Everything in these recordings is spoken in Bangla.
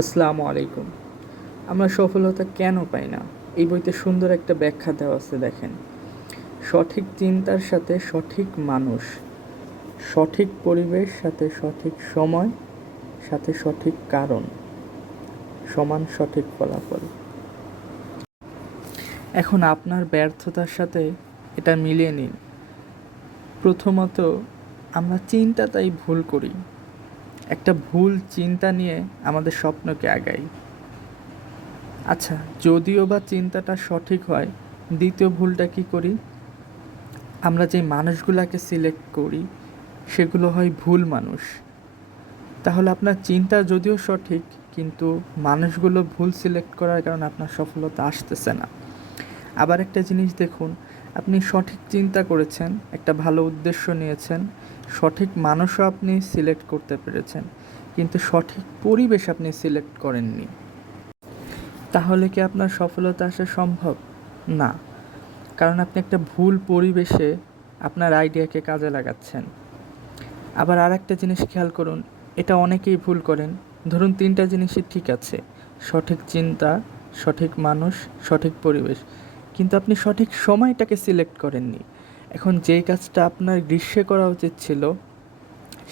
আসসালামু আলাইকুম। আমরা সফলতা কেন পাই না? এই বইতে সুন্দর একটা ব্যাখ্যা দেওয়া আছে, দেখেন। সঠিক চিন্তার সাথে সঠিক মানুষ, সঠিক পরিবেশ সাথে সঠিক সময়, সাথে সঠিক কারণ, সমান সঠিক ফলাফল। এখন আপনার ব্যর্থতার সাথে এটা মিলিয়ে নিন। প্রথমত, আমরা চিন্তাটাই ভুল করি। একটা ভুল চিন্তা নিয়ে আমাদের স্বপ্নকে আগাই। আচ্ছা যদিও বা চিন্তাটা সঠিক হয়, দ্বিতীয় ভুলটা কি করি? আমরা যে মানুষগুলোকে সিলেক্ট করি, সেগুলো হয় ভুল মানুষ। তাহলে আপনার চিন্তা যদিও সঠিক, কিন্তু মানুষগুলো ভুল সিলেক্ট করার কারণে আপনার সফলতা আসতেছে না। আবার একটা জিনিস দেখুন আপনি সঠিক চিন্তা করেছেন, একটা ভালো উদ্দেশ্য নিয়েছেন, সঠিক মানুষও আপনি সিলেক্ট করতে পেরেছেন, কিন্তু সঠিক পরিবেশ আপনি সিলেক্ট করেননি। তাহলে কি আপনার সফলতা আসা সম্ভব? না। কারণ আপনি একটা ভুল পরিবেশে আপনার আইডিয়াকে কাজে লাগাচ্ছেন। আবার আর একটা জিনিস খেয়াল করুন, এটা অনেকেই ভুল করেন। ধরুন তিনটা জিনিসই ঠিক আছে, সঠিক চিন্তা, সঠিক মানুষ, সঠিক পরিবেশ। কিন্তু আপনি সঠিক সময়টাকে সিলেক্ট করেননি। এখন যেই কাজটা আপনার গ্রীষ্মে করা উচিত ছিল,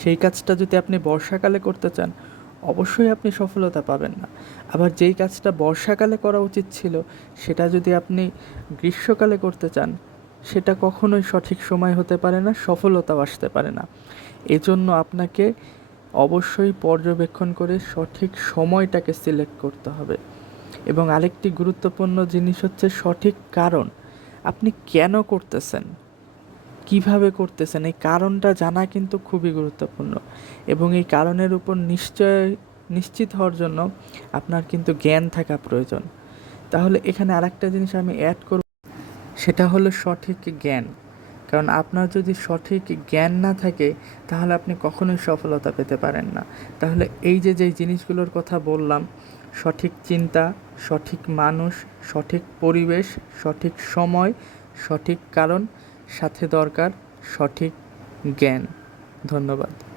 সেই কাজটা যদি আপনি বর্ষাকালে করতে চান, অবশ্যই আপনি সফলতা পাবেন না। আবার যেই কাজটা বর্ষাকালে করা উচিত ছিল, সেটা যদি আপনি গ্রীষ্মকালে করতে চান, সেটা কখনোই সঠিক সময় হতে পারে না, সফলতাও আসতে পারে না। এজন্য আপনাকে অবশ্যই পর্যবেক্ষণ করে সঠিক সময়টাকে সিলেক্ট করতে হবে। এবং আরেকটি গুরুত্বপূর্ণ জিনিস হচ্ছে সঠিক কারণ। আপনি কেন করতেছেন? কীভাবে করতেছেন? এই কারণটা জানা কিন্তু খুবই গুরুত্বপূর্ণ। এবং এই কারণের উপর নিশ্চয়, নিশ্চিত হওয়ার জন্য আপনার কিন্তু জ্ঞান থাকা প্রয়োজন। তাহলে এখানে আরেকটা জিনিস আমি অ্যাড করব, সেটা হলো সঠিক জ্ঞান। কারণ আপনার যদি সঠিক জ্ঞান না থাকে, তাহলে আপনি কখনোই সফলতা পেতে পারেন না। তাহলে এই যে যেই জিনিসগুলোর কথা বললাম সঠিক চিন্তা, সঠিক মানুষ, সঠিক পরিবেশ, সঠিক সময়, সঠিক কারণ, সাথে দরকার সঠিক জ্ঞান। ধন্যবাদ।